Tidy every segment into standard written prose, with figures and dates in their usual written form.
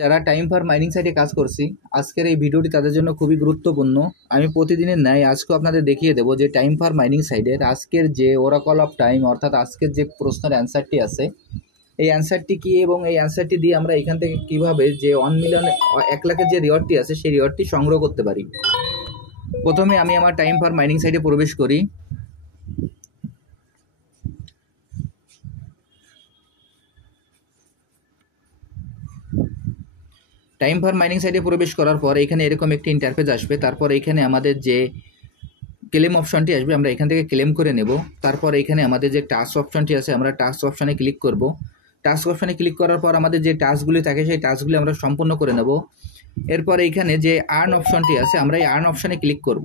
যারা time for mining সাইটে কাজ করছি, আজকের এই ভিডিওটি তাদের জন্য খুবই গুরুত্বপূর্ণ। আমি প্রতিদিনের ন্যায় আজকেও আপনাদের দেখিয়ে দেবো যে টাইম ফর মাইনিং সাইটের আজকের যে ওরাকল অফ টাইম, অর্থাৎ আজকের যে প্রশ্নের অ্যান্সারটি আছে, এই অ্যান্সারটি কী এবং এই অ্যান্সারটি দিয়ে আমরা এখান থেকে কীভাবে যে 1 মিলিয়ন 1 লাখের যে রিওয়ার্ডটি আছে সেই রিওয়ার্ডটি সংগ্রহ করতে পারি। প্রথমে আমি আমার টাইম ফর মাইনিং সাইটে প্রবেশ করি। টাইম ফর মাইনিং সাইটে প্রবেশ করার পর এখানে এরকম একটি ইন্টারফেস আসবে। তারপর এখানে আমাদের যে ক্লেম অপশনটি আসবে, আমরা এখান থেকে ক্লেম করে নেব। তারপর এখানে আমাদের যে টাস্ক অপশনটি আছে, আমরা টাস্ক অপশনে ক্লিক করব। টাস্ক অপশনে ক্লিক করার পর আমাদের যে টাস্কগুলি থাকে সেই টাস্কগুলি আমরা সম্পূর্ণ করে নেব। এরপর এইখানে যে আর্ন অপশনটি আছে, আমরা এই আর্ন অপশনে ক্লিক করব।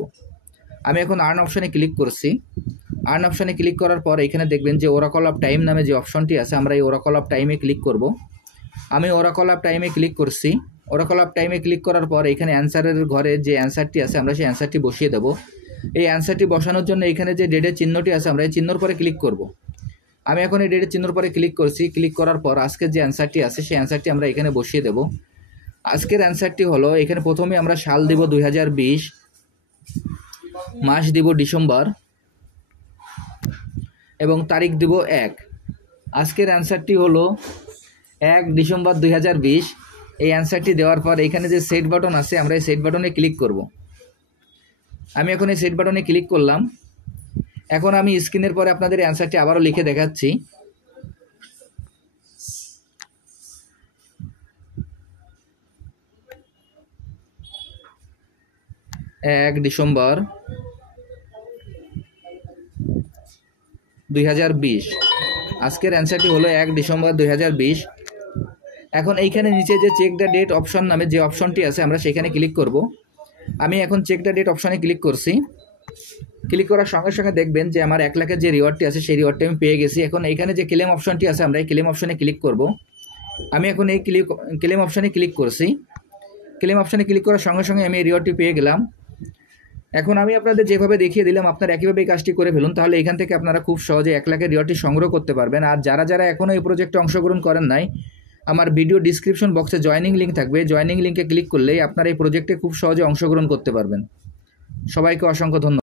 আমি এখন আর্ন অপশনে ক্লিক করছি। আর্ন অপশনে ক্লিক করার পর এখানে দেখবেন যে ওরাকল অফ টাইম নামে যে অপশনটি আছে, আমরা এই ওরাকল অফ টাইমে ক্লিক করব। আমি ওরাকল অফ টাইমে ক্লিক করছি। ওরাকল অফ টাইমে ক্লিক করার পর এখানে অ্যান্সারের ঘরে যে অ্যান্সারটি আছে, আমরা সেই অ্যান্সারটি বসিয়ে দেব। এই অ্যান্সারটি বসানোর জন্য এখানে যে ডেটের চিহ্নটি আছে, আমরা এই চিহ্নর পরে ক্লিক করব। আমি এখন এই ডেটের চিহ্নর পরে ক্লিক করছি। ক্লিক করার পর আজকের যে অ্যান্সারটি আছে সেই অ্যান্সারটি আমরা এখানে বসিয়ে দেব। আজকের অ্যান্সারটি হলো, এখানে প্রথমে আমরা সাল দিব 2020, মাস দিব ডিসেম্বর এবং তারিখ দিব 1। আজকের অ্যান্সারটি হলো 1 ডিসেম্বর 2020। এই অ্যান্সারটি দেওয়ার পর এখানে যে সেট বাটন আছে, আমরা এই সেট বাটনে ক্লিক করব। আমি এখন এই সেট বাটনে ক্লিক করলাম। এখন আমি স্ক্রিনের পরে আপনাদের অ্যান্সারটি আবারও লিখে দেখাচ্ছি। এক ডিসেম্বর 2020। আজকের অ্যান্সারটি হলো 1 ডিসেম্বর 2020। এখন এইখানে নিচে যে চেক দ্য ডেট অপশন নামে যে অপশনটি আছে, আমরা সেখানে ক্লিক করব। আমি এখন চেক দ্য ডেট অপশনে ক্লিক করছি। ক্লিক করার সঙ্গে সঙ্গে দেখবেন যে আমার 1 লাখের যে রিওয়ার্ডটি আছে সেই রিওয়ার্ডটি আমি পেয়ে গেছি। এখন এইখানে যে ক্লেম অপশনটি আছে, আমরা এই ক্লেম অপশনে ক্লিক করব। আমি এখন এই ক্লেম অপশনে ক্লিক করছি। ক্লেম অপশনে ক্লিক করার সঙ্গে সঙ্গে আমি এই রিওয়ার্ডটি পেয়ে গেলাম। এখন আমি আপনাদের যেভাবে দেখিয়ে দিলাম, আপনারা একইভাবে এই কাজটি করে ফেলুন। তাহলে এখান থেকে আপনারা খুব সহজে 1 লাখের রিওয়ার্ডটি সংগ্রহ করতে পারবেন। আর যারা যারা এখনও এই প্রজেক্টে অংশগ্রহণ করেন নাই, আমার ভিডিও ডিসক্রিপশন বক্সে জয়েনিং লিঙ্ক থাকবে। জয়েনিং লিঙ্কে ক্লিক করলেই আপনারা এই প্রজেক্টে খুব সহজে অংশগ্রহণ করতে পারবেন। সবাইকে অসংখ্য ধন্যবাদ।